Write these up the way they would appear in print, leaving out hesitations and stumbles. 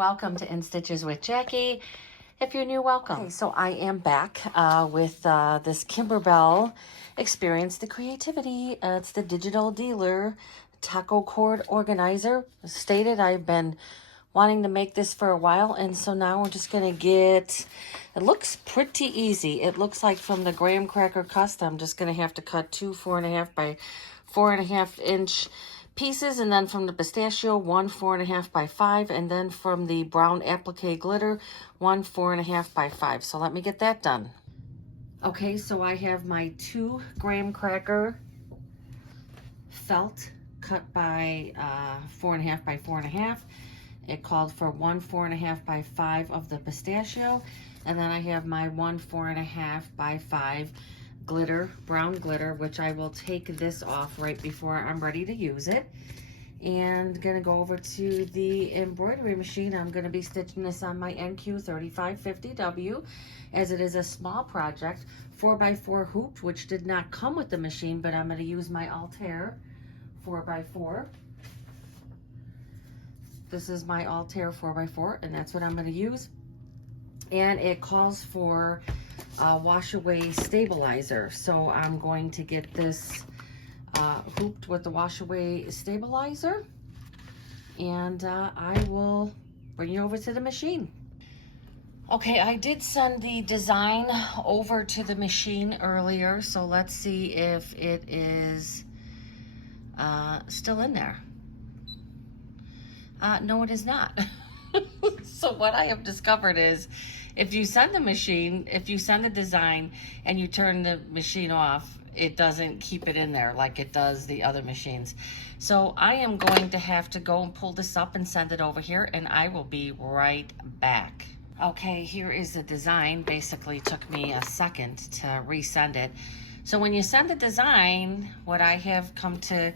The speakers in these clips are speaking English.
welcome to In Stitches with Jackie. If you're new, welcome. Okay, so I am back with this Kimberbell Experience the Creativity. It's the digital dealer taco cord organizer. As stated, I've been wanting to make this for a while, and so now we're just gonna get, it looks pretty easy. It looks like from the graham cracker custom, I'm just gonna have to cut two 4.5 by 4.5 inch pieces, and then from the pistachio, one 4.5 by 5, and then from the brown applique glitter, one 4.5 by 5. So let me get that done. Okay, so I have my 2 graham cracker felt cut by 4.5 by 4.5. It called for one 4.5 by 5 of the pistachio, and then I have my one 4.5 by 5 glitter, brown glitter, which I will take this off right before I'm ready to use it. And gonna go over to the embroidery machine. I'm gonna be stitching this on my NQ3550W, as it is a small project, 4x4 hoop, which did not come with the machine, but I'm gonna use my Altair 4x4. This is my Altair 4x4, and that's what I'm gonna use. And it calls for wash away stabilizer, so I'm going to get this hooped with the wash away stabilizer, and I will bring you over to the machine. Okay, I did send the design over to the machine earlier, so let's see if it is still in there. No, it is not. So what I have discovered is, if you send the design and you turn the machine off, it doesn't keep it in there like it does the other machines. So I am going to have to go and pull this up and send it over here, and I will be right back. Okay, here is the design. Basically took me a second to resend it. So when you send the design, what I have come to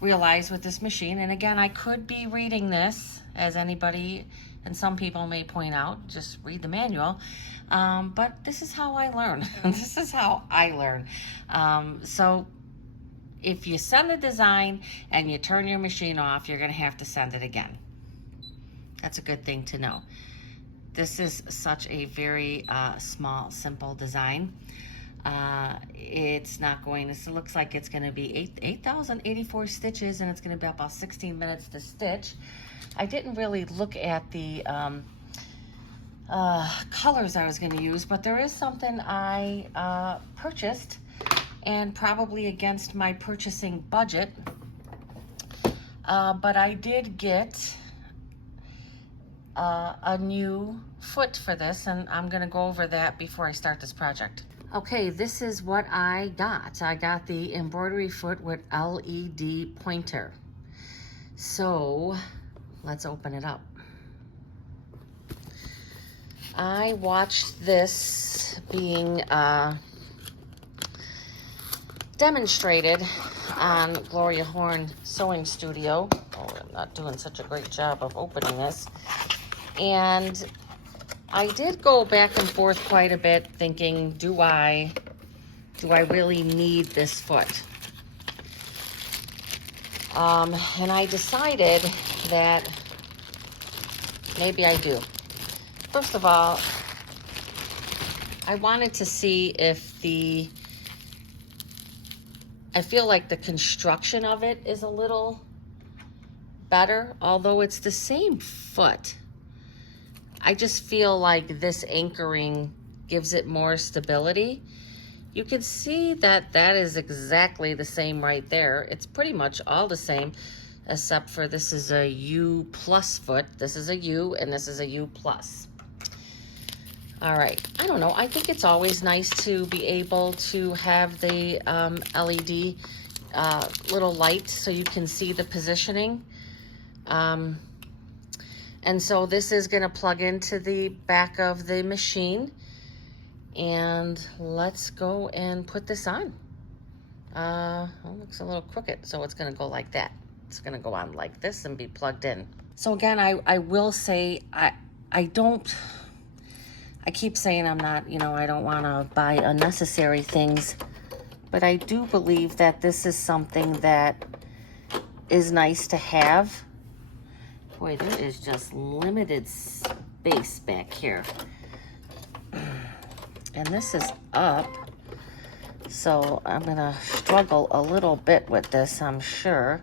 realize with this machine, and again, I could be reading this, as anybody and some people may point out, just read the manual, but this is how I learn. This is how I learn. So if you send the design and you turn your machine off, you're gonna have to send it again. That's a good thing to know. This is such a very small, simple design. It's not going to, it looks like it's going to be 8,084 stitches, and it's going to be about 16 minutes to stitch. I didn't really look at the colors I was going to use, but there is something I purchased, and probably against my purchasing budget, but I did get a new foot for this, and I'm going to go over that before I start this project. Okay, this is what I got. I got the embroidery foot with LED pointer. So let's open it up. I watched this being demonstrated on Gloria Horn Sewing Studio. Oh, I'm not doing such a great job of opening this. And I did go back and forth quite a bit thinking, do I really need this foot? And I decided that maybe I do. First of all, I wanted to see if I feel like the construction of it is a little better, although it's the same foot. I just feel like this anchoring gives it more stability. You can see that that is exactly the same right there. It's pretty much all the same, except for this is a U plus foot. This is a U, and this is a U plus. All right, I don't know. I think it's always nice to be able to have the LED little light so you can see the positioning. And so this is going to plug into the back of the machine, and let's go and put this on. It looks a little crooked, so it's going to go like that. It's going to go on like this and be plugged in. So again, I will say, I keep saying I'm not, I don't want to buy unnecessary things, but I do believe that this is something that is nice to have. Boy, there is just limited space back here. And this is up, so I'm gonna struggle a little bit with this, I'm sure.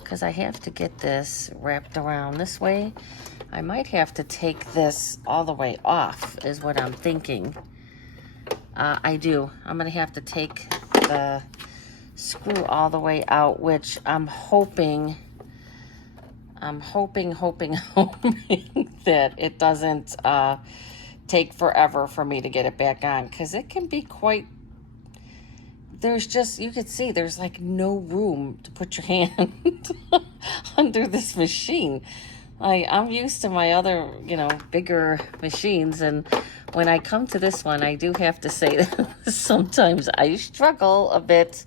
Because I have to get this wrapped around this way. I might have to take this all the way off, is what I'm thinking. I do. I'm gonna have to take the screw all the way out, which I'm hoping that it doesn't take forever for me to get it back on, because it can be quite, there's just, you can see there's like no room to put your hand under this machine. I'm used to my other, bigger machines, and when I come to this one, I do have to say that sometimes I struggle a bit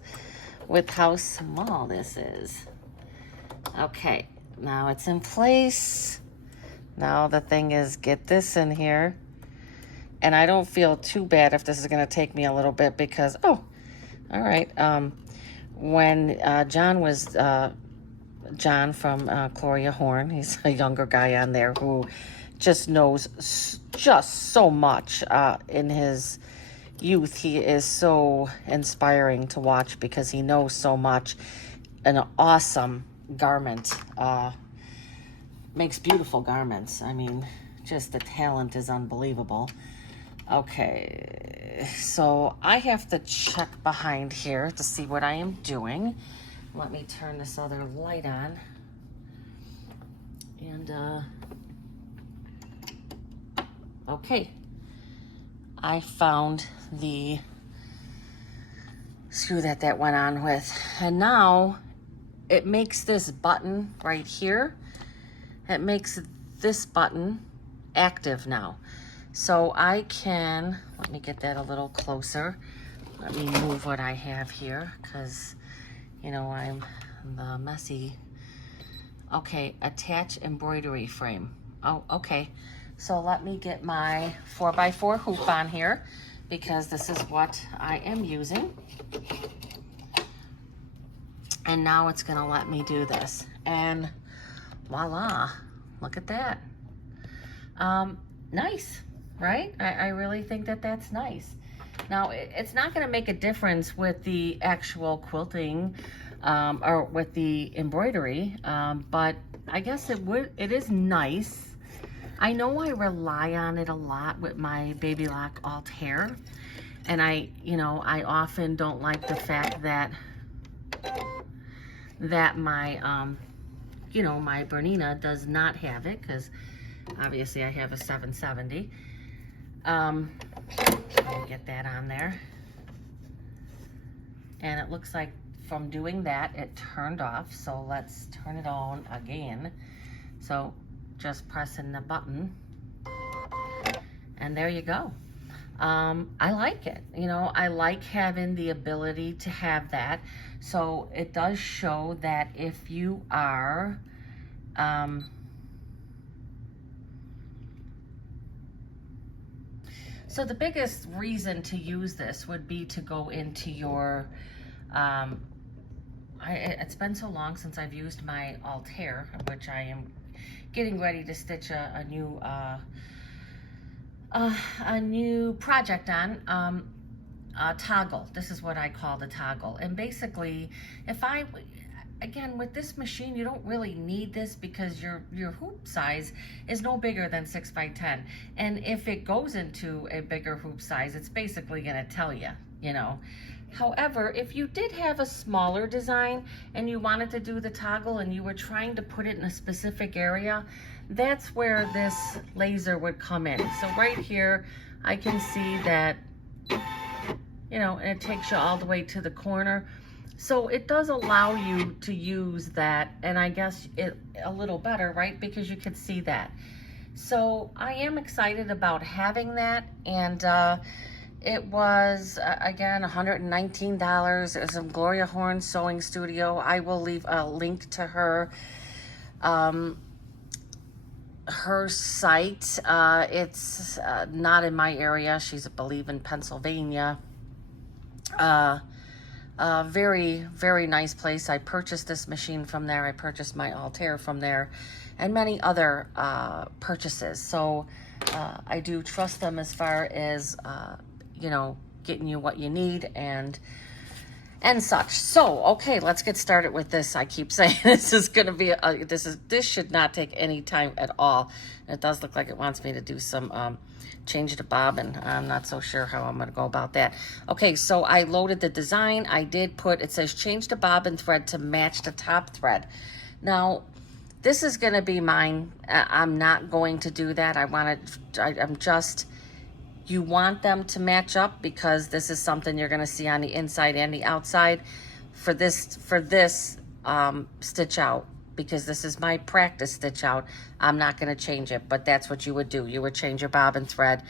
with how small this is. Okay, now it's in place. Now the thing is, get this in here. And I don't feel too bad if this is going to take me a little bit, because, all right. When John from Gloria Horn, he's a younger guy on there who just knows just so much in his youth. He is so inspiring to watch because he knows so much. An awesome garment. Makes beautiful garments. I mean, just the talent is unbelievable. Okay, so I have to check behind here to see what I am doing. Let me turn this other light on. And, okay. I found the screw that went on with. And now it makes this button right here. It makes this button active now. So I can, let me get that a little closer. Let me move what I have here, because, I'm the messy. Okay, attach embroidery frame. Oh, okay. So let me get my 4x4 hoop on here, because this is what I am using. And now it's gonna let me do this. And voila, look at that. Nice, right? I really think that that's nice. Now, it's not gonna make a difference with the actual quilting or with the embroidery, but I guess it is nice. I know I rely on it a lot with my Baby Lock alt hair, and I often don't like the fact that my my Bernina does not have it, because obviously I have a 770. Let me get that on there. And it looks like from doing that, it turned off. So let's turn it on again. So just pressing the button. And there you go. I like it. I like having the ability to have that. So it does show that if you are, so the biggest reason to use this would be to go into your, it's been so long since I've used my alt hair, which I am getting ready to stitch a new project on. Toggle. This is what I call the toggle. And basically, again, with this machine, you don't really need this, because your hoop size is no bigger than 6x10. And if it goes into a bigger hoop size, it's basically going to tell you, However, if you did have a smaller design and you wanted to do the toggle and you were trying to put it in a specific area, that's where this laser would come in. So right here, I can see that, and it takes you all the way to the corner. So it does allow you to use that, and I guess it a little better, right? Because you can see that. So I am excited about having that, and it was, again, $119. It was from Gloria Horn Sewing Studio. I will leave a link to her site. It's not in my area. She's, I believe, in Pennsylvania. very, very nice place. I purchased this machine from there. I purchased my Altair from there, and many other purchases. So I do trust them as far as, you know, getting you what you need and such. So, okay, let's get started with this. I keep saying this is going to be, this should not take any time at all. It does look like it wants me to do some, change the bobbin. I'm not so sure how I'm going to go about that. Okay, so I loaded the design. I did put, it says change the bobbin thread to match the top thread. Now, this is going to be mine. I'm not going to do that. I'm just, you want them to match up because this is something you're going to see on the inside and the outside for this stitch out, because this is my practice stitch out. I'm not going to change it, but that's what you would do. You would change your bobbin thread.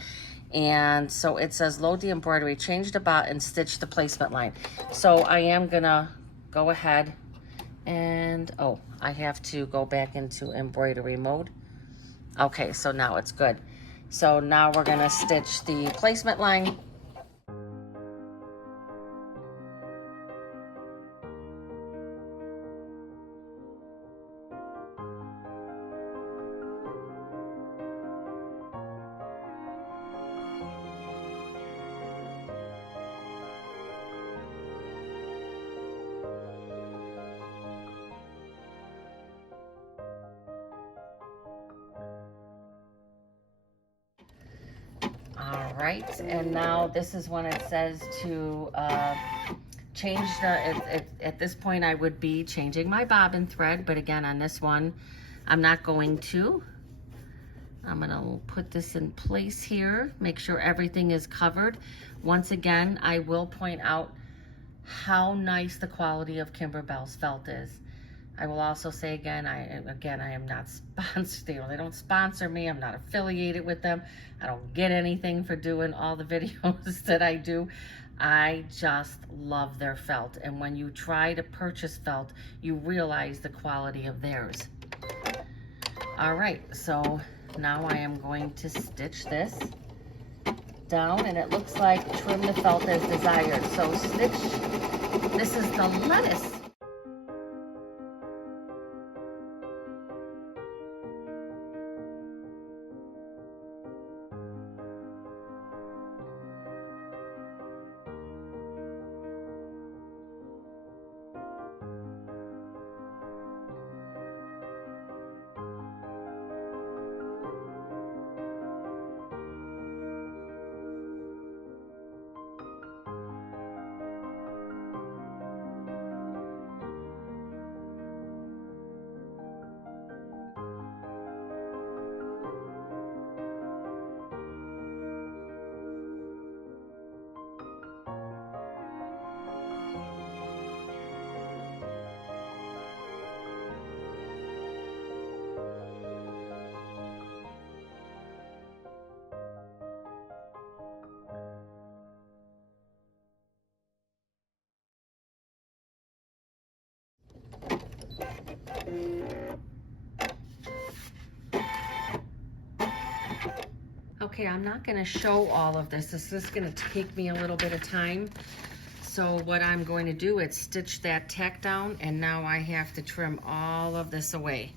And so it says load the embroidery, change the bobbin, and stitch the placement line. So I am going to go ahead and, oh, I have to go back into embroidery mode. Okay, so now it's good. So now we're going to stitch the placement line. All right, and now this is when it says to change the, at this point I would be changing my bobbin thread, but again on this one, I'm not going to. I'm gonna put this in place here, make sure everything is covered. Once again, I will point out how nice the quality of Kimberbell's felt is. I will also say again, I am not sponsored. They don't sponsor me. I'm not affiliated with them. I don't get anything for doing all the videos that I do. I just love their felt. And when you try to purchase felt, you realize the quality of theirs. All right, so now I am going to stitch this down, and it looks like trim the felt as desired. So stitch, this is the lettuce. Okay, I'm not going to show all of this. This is going to take me a little bit of time. So what I'm going to do is stitch that tack down, and now I have to trim all of this away.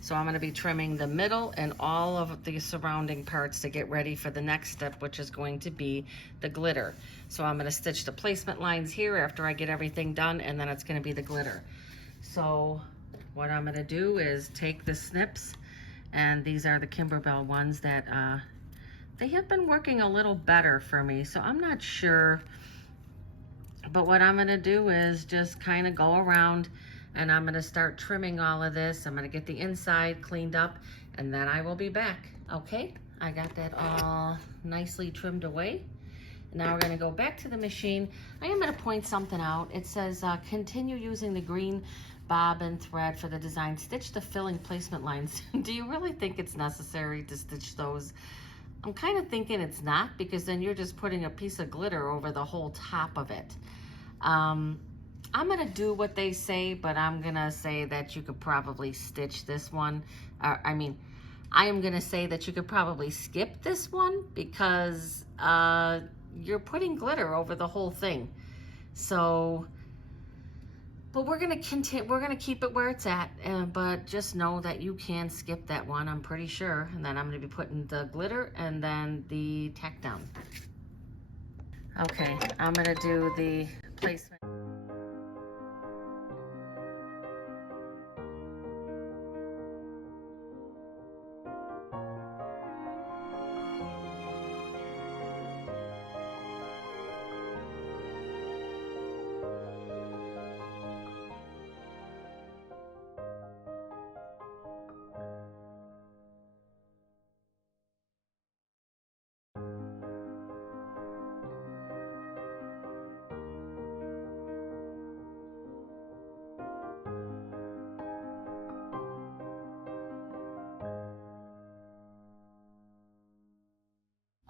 So I'm going to be trimming the middle and all of the surrounding parts to get ready for the next step, which is going to be the glitter. So I'm going to stitch the placement lines here after I get everything done, and then it's going to be the glitter. So what I'm going to do is take the snips, and these are the Kimberbell ones that they have been working a little better for me, so I'm not sure. But what I'm going to do is just kind of go around, and I'm going to start trimming all of this. I'm going to get the inside cleaned up, and then I will be back. Okay, I got that all nicely trimmed away. Now we're going to go back to the machine. I am going to point something out. It says continue using the green bobbin thread for the design. Stitch the filling placement lines. Do you really think it's necessary to stitch those? I'm kind of thinking it's not, because then you're just putting a piece of glitter over the whole top of it. I'm going to do what they say, but I'm going to say that you could probably stitch this one. I am going to say that you could probably skip this one, because you're putting glitter over the whole thing. So But we're gonna continue. We're gonna keep it where it's at. But just know that you can skip that one. I'm pretty sure. And then I'm gonna be putting the glitter and then the tack down. Okay, I'm gonna do the placement.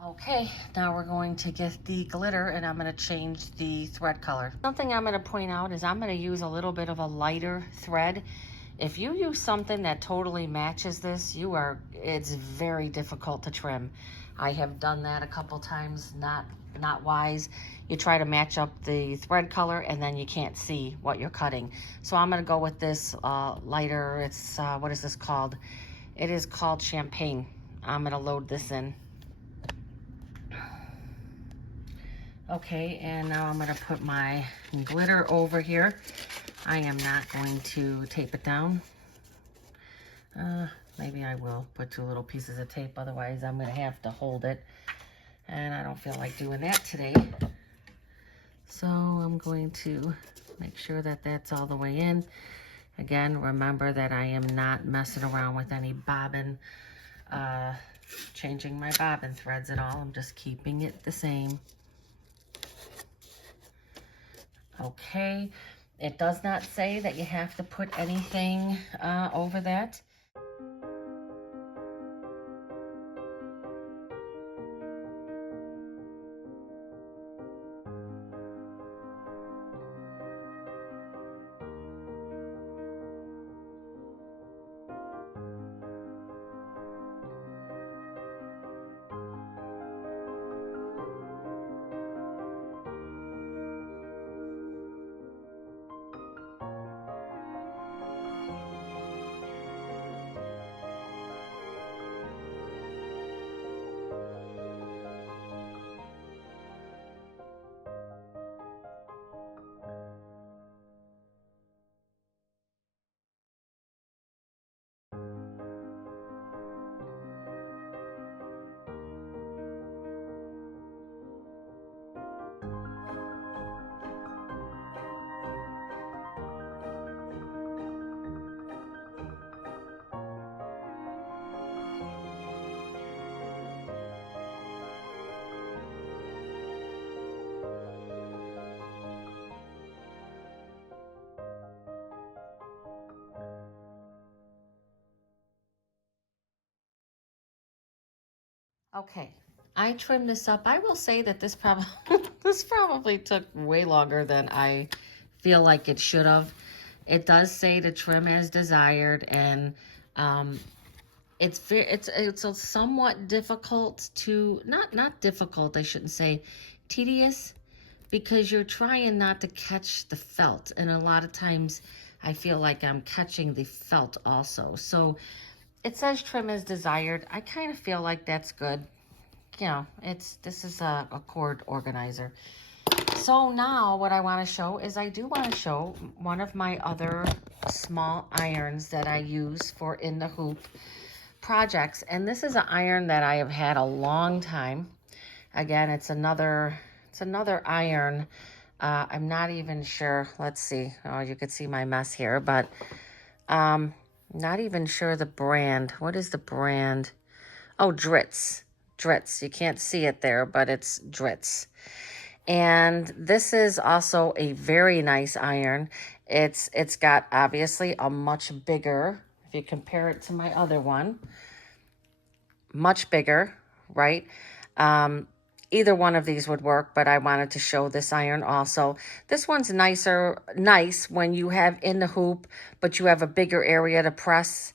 Okay, now we're going to get the glitter and I'm going to change the thread color. Something I'm going to point out is I'm going to use a little bit of a lighter thread. If you use something that totally matches this, it's very difficult to trim. I have done that a couple times, not wise. You try to match up the thread color and then you can't see what you're cutting. So I'm going to go with this lighter, it's, what is this called? It is called Champagne. I'm going to load this in. Okay, and now I'm going to put my glitter over here. I am not going to tape it down. Maybe I will put 2 little pieces of tape, otherwise I'm going to have to hold it. And I don't feel like doing that today. So I'm going to make sure that that's all the way in. Again, remember that I am not messing around with any bobbin, changing my bobbin threads at all. I'm just keeping it the same. Okay, it does not say that you have to put anything over that. Okay, I trimmed this up. I will say that this probably this probably took way longer than I feel like it should have. It does say to trim as desired, and it's a somewhat difficult to not difficult. I shouldn't say tedious, because you're trying not to catch the felt, and a lot of times I feel like I'm catching the felt also. So it says trim as desired. I kind of feel like that's good. You know, this is a cord organizer. So now what I want to show is I do want to show one of my other small irons that I use for in the hoop projects. And this is an iron that I have had a long time. Again, it's another iron. I'm not even sure. Let's see. Oh, you could see my mess here, but not even sure the brand. What is the brand? Oh, Dritz. Dritz. You can't see it there, but it's Dritz. And this is also a very nice iron. It's got obviously a much bigger, if you compare it to my other one, much bigger, right? Either one of these would work, but I wanted to show this iron also. This one's nice when you have in the hoop, but you have a bigger area to press.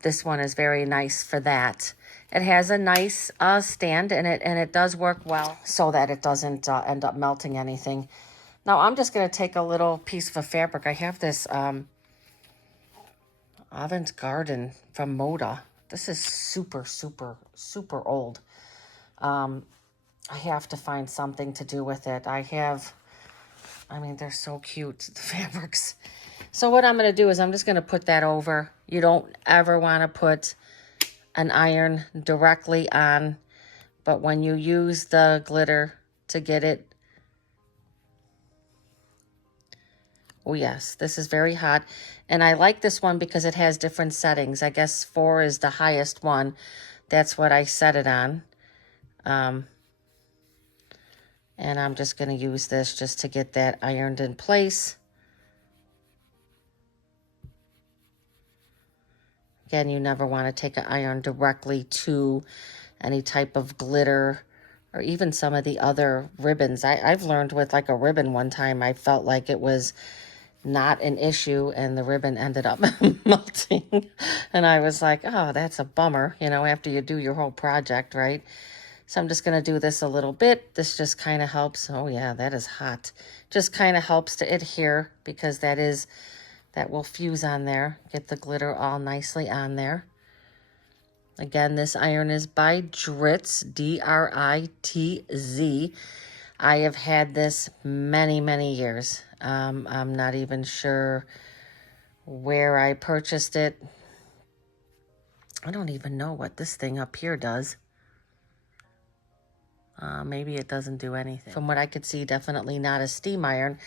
This one is very nice for that. It has a nice stand in it, and it does work well so that it doesn't end up melting anything. Now I'm just going to take a little piece of a fabric. I have this Avant Garden from Moda. This is super, super, super old. I have to find something to do with it. I mean, they're so cute, the fabrics. So what I'm going to do is I'm just going to put that over. You don't ever want to put an iron directly on, but when you use the glitter to get it, oh yes, this is very hot. And I like this one because it has different settings. I guess 4 is the highest one. That's what I set it on. And I'm just going to use this just to get that ironed in place. Again, you never want to take an iron directly to any type of glitter or even some of the other ribbons. I've learned with like a ribbon one time, I felt like it was not an issue and the ribbon ended up melting. And I was like, oh, that's a bummer, you know, after you do your whole project, right? So I'm just going to do this a little bit. This just kind of helps. Oh yeah, that is hot. Just kind of helps to adhere because that will fuse on there. Get the glitter all nicely on there. Again, this iron is by Dritz, D-R-I-T-Z. I have had this many, many years. I'm not even sure where I purchased it. I don't even know what this thing up here does. Maybe it doesn't do anything. From what I could see, definitely not a steam iron.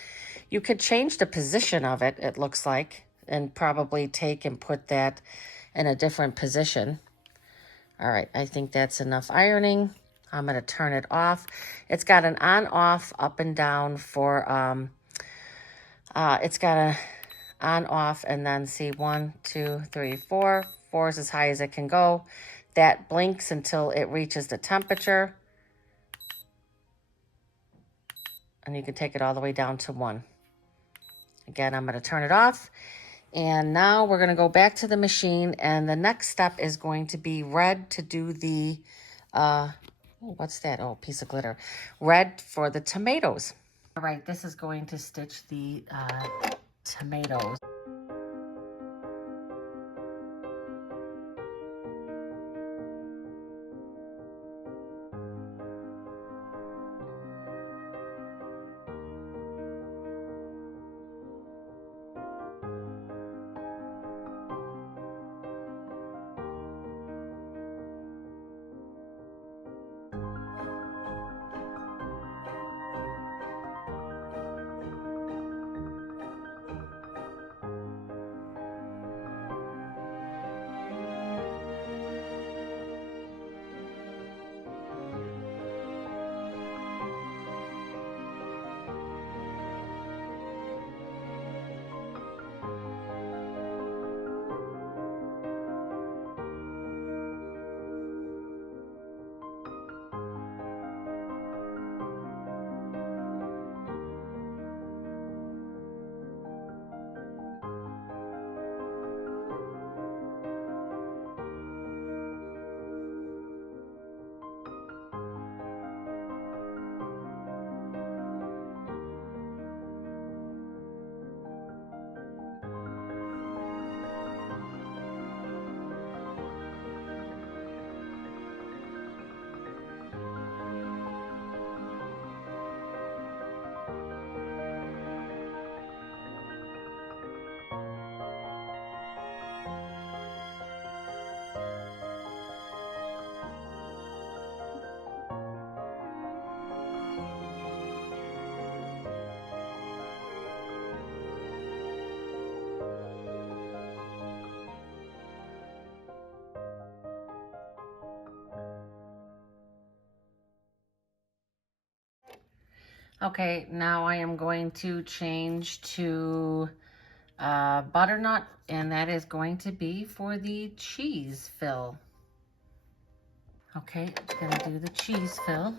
You could change the position of it, it looks like, and probably take and put that in a different position. All right, I think that's enough ironing. I'm going to turn it off. It's got an on-off, up and down for, it's got a on-off, and then see 1, 2, 3, 4. 4 is as high as it can go. That blinks until it reaches the temperature. And you can take it all the way down to 1. Again, I'm going to turn it off. And now we're going to go back to the machine. And the next step is going to be red to do the, what's that? Oh, piece of glitter. Red for the tomatoes. All right, this is going to stitch the tomatoes. Okay, now I am going to change to butternut, and that is going to be for the cheese fill. Okay, gonna do the cheese fill.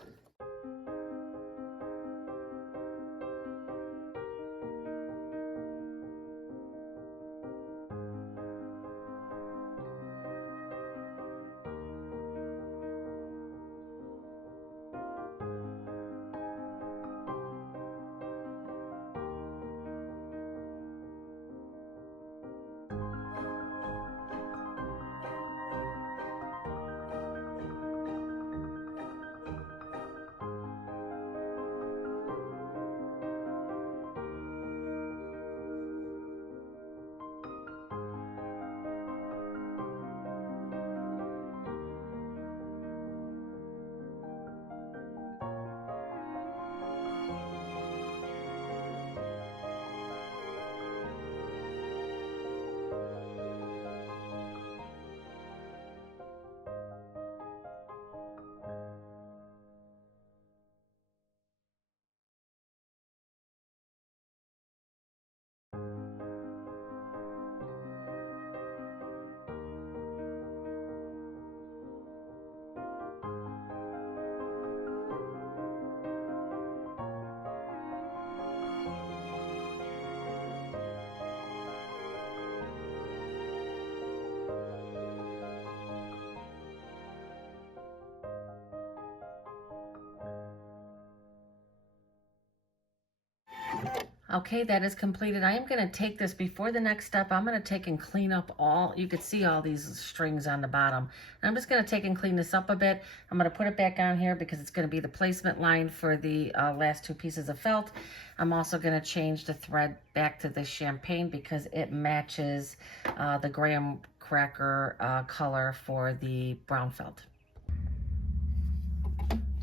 Okay, that is completed. I am going to take this before the next step. I'm going to take and clean up all, you could see all these strings on the bottom. And I'm just going to take and clean this up a bit. I'm going to put it back on here because it's going to be the placement line for the last 2 pieces of felt. I'm also going to change the thread back to the champagne because it matches the graham cracker color for the brown felt.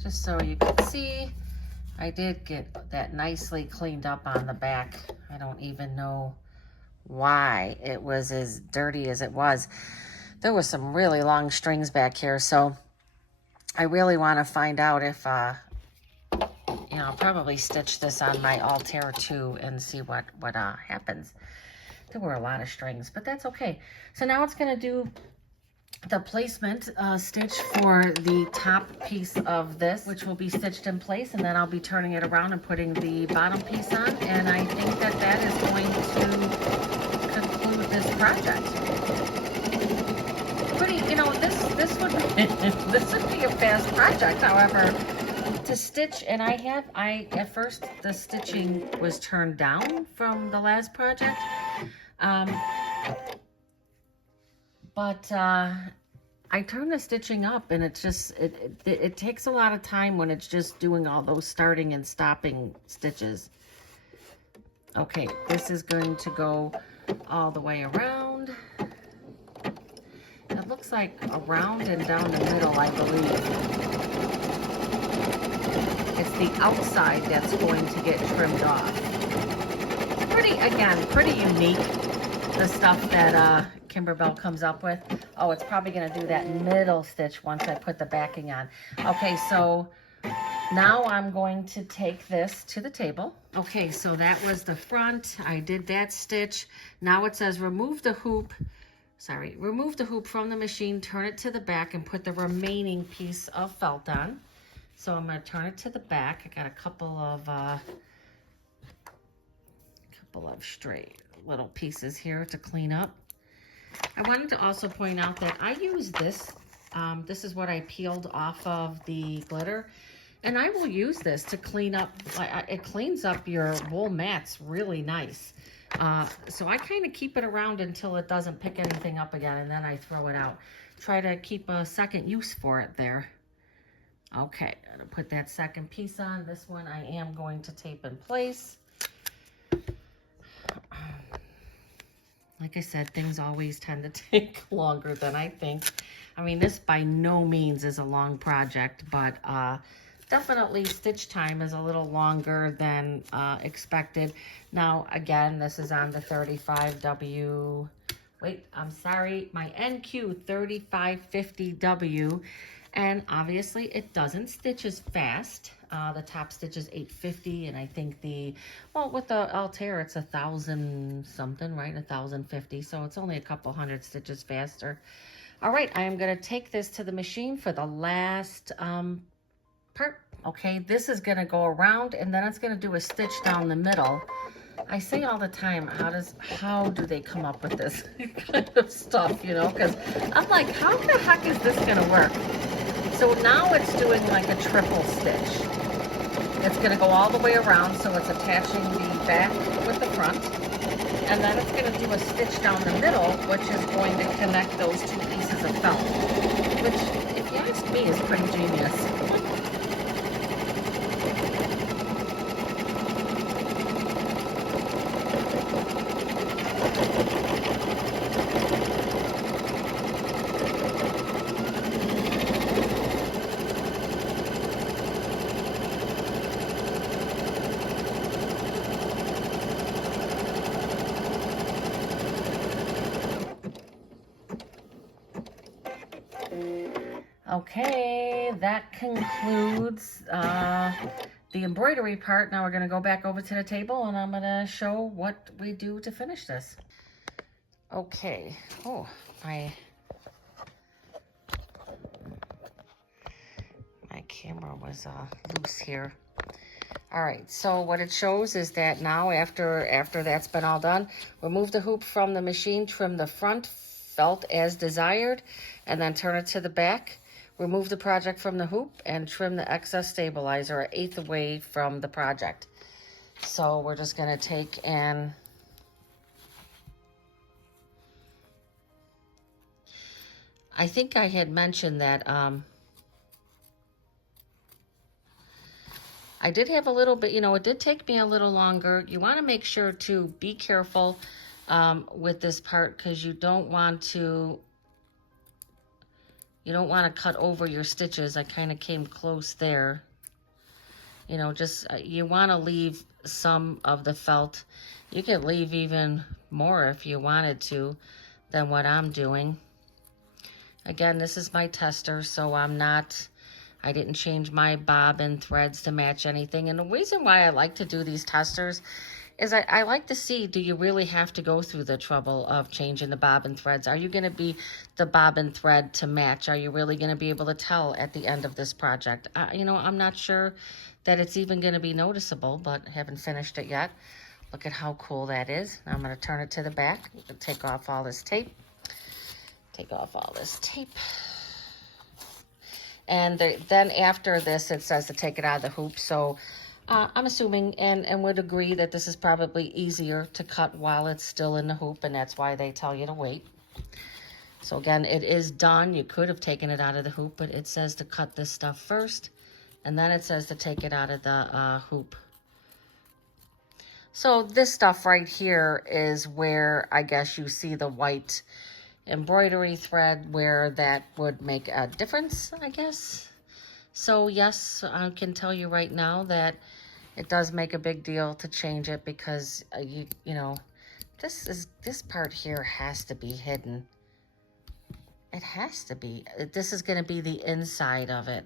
Just so you can see, I did get that nicely cleaned up on the back. I don't even know why it was as dirty as it was. There was some really long strings back here, so I really want to find out if, you know, I'll probably stitch this on my Altair too and see what happens. There were a lot of strings, but that's okay. So now it's going to do the placement stitch for the top piece of this, which will be stitched in place, and then I'll be turning it around and putting the bottom piece on, and I think that that is going to conclude this project. Pretty, you know, this would this would be a fast project. However, to stitch, and at first the stitching was turned down from the last project. But I turn the stitching up, and it's just, it takes a lot of time when it's just doing all those starting and stopping stitches. Okay, this is going to go all the way around. It looks like around and down the middle, I believe. It's the outside that's going to get trimmed off. Pretty unique, the stuff that Kimberbell comes up with. Oh, it's probably going to do that middle stitch once I put the backing on. Okay, so now I'm going to take this to the table. Okay, so that was the front. I did that stitch. Now it says remove the hoop from the machine, turn it to the back, and put the remaining piece of felt on. So I'm going to turn it to the back. I got a couple of straight little pieces here to clean up. I wanted to also point out that I use this. This is what I peeled off of the glitter. And I will use this to clean up. It cleans up your wool mats really nice. So I kind of keep it around until it doesn't pick anything up again, and then I throw it out. Try to keep a second use for it there. Okay, I'm going to put that second piece on. This one I am going to tape in place. Like I said, things always tend to take longer than I think. I mean, this by no means is a long project, but definitely stitch time is a little longer than expected. Now, again, this is on the 35W, wait, I'm sorry, my NQ 3550W, and obviously it doesn't stitch as fast. The top stitch is 850, and I think with the Altair, it's 1,000 something, right? 1,050, so it's only a couple hundred stitches faster. All right, I am going to take this to the machine for the last part. Okay, this is going to go around, and then it's going to do a stitch down the middle. I say all the time, how do they come up with this kind of stuff, you know? Because I'm like, how the heck is this going to work? So now it's doing like a triple stitch. It's going to go all the way around, so it's attaching the back with the front. And then it's going to do a stitch down the middle, which is going to connect those 2 pieces of felt. Which, if you ask me, is pretty genius. Okay, that concludes the embroidery part. Now we're going to go back over to the table, and I'm going to show what we do to finish this. Okay. Oh, my camera was loose here. All right, so what it shows is that now after that's been all done, remove the hoop from the machine, trim the front felt as desired, and then turn it to the back. Remove the project from the hoop and trim the excess stabilizer 1/8 away from the project. So we're just gonna take and I think I had mentioned that I did have a little bit, it did take me a little longer. You want to make sure to be careful with this part, because you don't want to cut over your stitches. I kind of came close there. Just you want to leave some of the felt. You could leave even more if you wanted to than what I'm doing. Again, this is my tester, so I didn't change my bobbin threads to match anything. And the reason why I like to do these testers is I like to see, do you really have to go through the trouble of changing the bobbin threads? Are you going to be the bobbin thread to match? Are you really going to be able to tell at the end of this project? I'm not sure that it's even going to be noticeable, but I haven't finished it yet. Look at how cool that is. Now I'm going to turn it to the back. Take off all this tape. Take off all this tape. And then after this, it says to take it out of the hoop. So I'm assuming and would agree that this is probably easier to cut while it's still in the hoop, and that's why they tell you to wait. So again, it is done. You could have taken it out of the hoop, but it says to cut this stuff first, and then it says to take it out of the hoop. So this stuff right here is where I guess you see the white embroidery thread, where that would make a difference, I guess. So yes, I can tell you right now that it does make a big deal to change it, because this part here has to be hidden. It has to be. This is going to be the inside of it.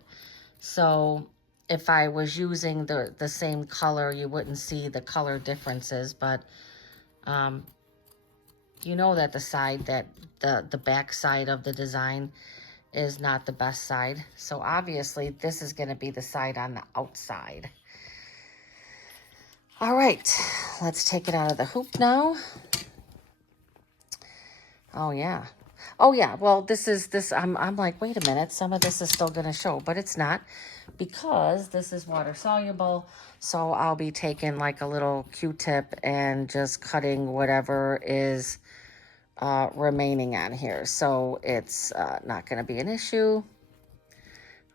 So if I was using the same color, you wouldn't see the color differences, but that the side, that the back side of the design is not the best side. So obviously this is going to be the side on the outside. All right, let's take it out of the hoop now. Oh yeah. Well, I'm like, wait a minute, some of this is still going to show, but it's not, because this is water soluble. So I'll be taking like a little Q-tip and just cutting whatever is remaining on here. So it's not going to be an issue.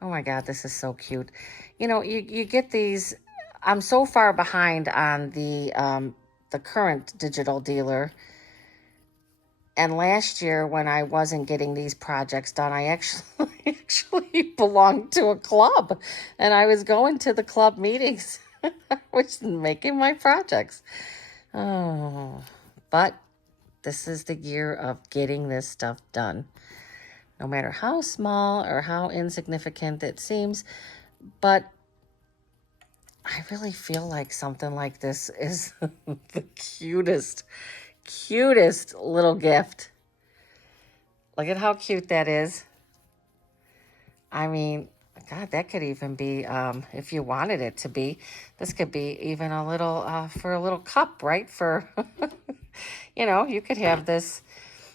Oh my God, this is so cute. You get these. I'm so far behind on the current digital dealer. And last year, when I wasn't getting these projects done, I actually belonged to a club, and I was going to the club meetings, which is making my projects. Oh, but this is the year of getting this stuff done, no matter how small or how insignificant it seems. But I really feel like something like this is the cutest little gift. Look at how cute that is. I mean, God, that could even be, if you wanted it to be, this could be even a little, for a little cup, right? For, you could have this,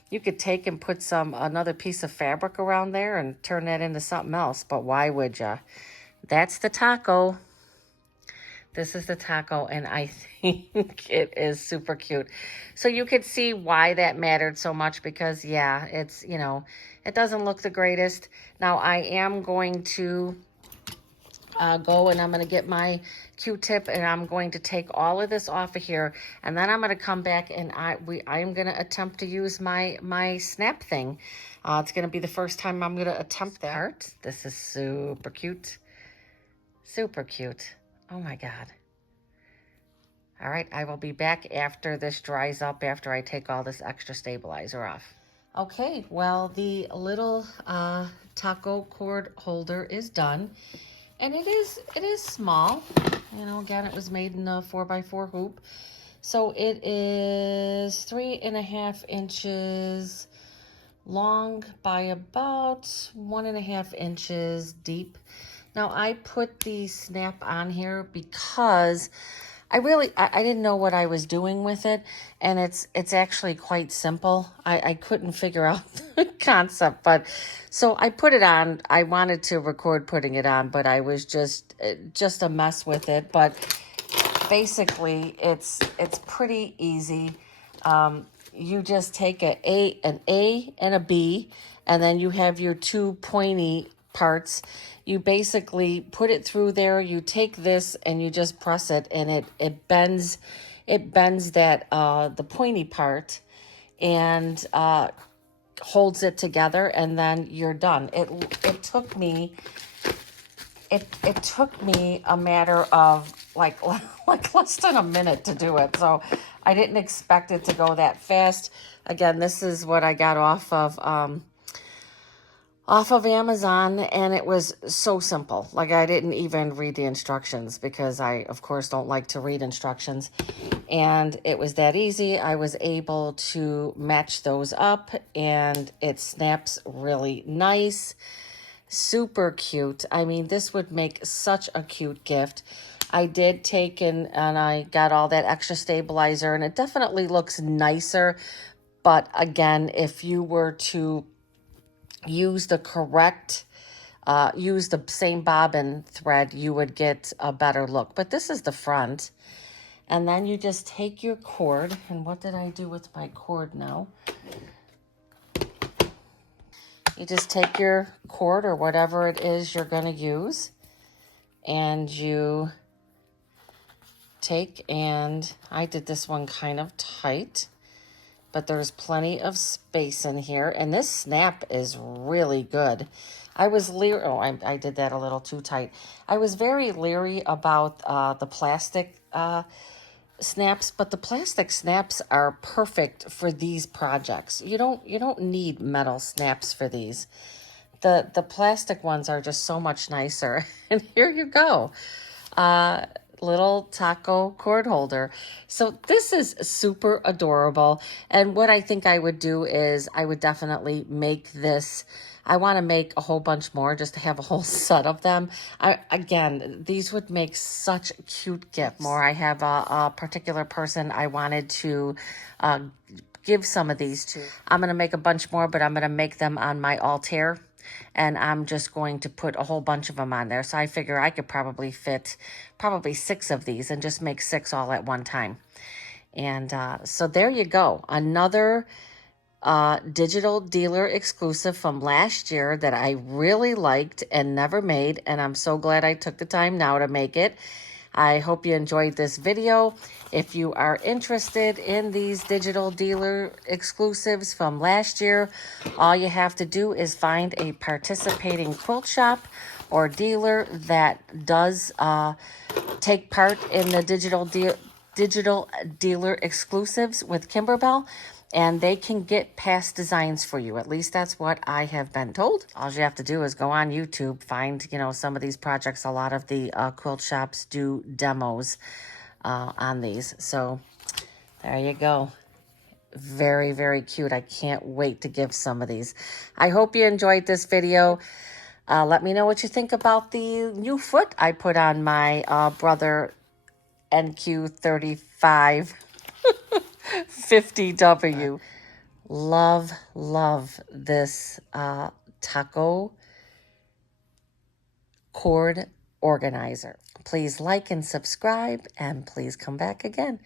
you could take and put another piece of fabric around there and turn that into something else. But why would ya? That's the taco. This is the taco, and I think it is super cute. So you could see why that mattered so much, because, yeah, it's, it doesn't look the greatest. Now, I am going to go and I'm going to get my Q-tip, and I'm going to take all of this off of here, and then I'm going to come back and I am going to attempt to use my snap thing. It's going to be the first time I'm going to attempt that. This is super cute. Super cute. Oh my God. All right, I will be back after this dries up, after I take all this extra stabilizer off. Okay, well, the little taco cord holder is done. And it is small. Again, it was made in a 4x4 hoop. So it is 3.5 inches long by about 1.5 inches deep. Now, I put the snap on here because I didn't know what I was doing with it, and it's actually quite simple. I couldn't figure out the concept, but so I put it on. I wanted to record putting it on, but I was just a mess with it. But basically, it's pretty easy. You just take an A and a B, and then you have your two pointy parts. You basically put it through there. You take this and you just press it, and it bends that the pointy part, and holds it together, and then you're done. It took me a matter of like less than a minute to do it. So I didn't expect it to go that fast. Again, this is what I got off of Amazon, and it was so simple. Like, I didn't even read the instructions because I, of course, don't like to read instructions. And it was that easy. I was able to match those up, and it snaps really nice. Super cute. I mean, this would make such a cute gift. I did take and I got all that extra stabilizer, and it definitely looks nicer. But again, if you were to use the correct, use the same bobbin thread, you would get a better look. But this is the front. And then you just take your cord, and what did I do with my cord now? You just take your cord or whatever it is you're going to use, and you take, and I did this one kind of tight, but there's plenty of space in here, and this snap is really good. I was leery, oh, I did that a little too tight. I was very leery about the plastic snaps, but the plastic snaps are perfect for these projects. You don't need metal snaps for these. The plastic ones are just so much nicer. And here you go. Little taco cord holder. So this is super adorable. And what I think I would do is I would definitely make this. I want to make a whole bunch more just to have a whole set of them. Again, these would make such cute gifts. I have a particular person I wanted to give some of these to. I'm going to make a bunch more, but I'm going to make them on my altar. And I'm just going to put a whole bunch of them on there. So I figure I could probably fit 6 of these and just make 6 all at one time. And so there you go. Another digital dealer exclusive from last year that I really liked and never made. And I'm so glad I took the time now to make it. I hope you enjoyed this video. If you are interested in these digital dealer exclusives from last year, all you have to do is find a participating quilt shop or dealer that does take part in the digital dealer exclusives with Kimberbell, and they can get past designs for you. At least that's what I have been told. All you have to do is go on YouTube, find, some of these projects. A lot of the quilt shops do demos on these. So there you go. Very, very cute. I can't wait to give some of these. I hope you enjoyed this video. Let me know what you think about the new foot I put on my Brother NQ35 50W. Love this taco cord organizer. Please like and subscribe, and please come back again.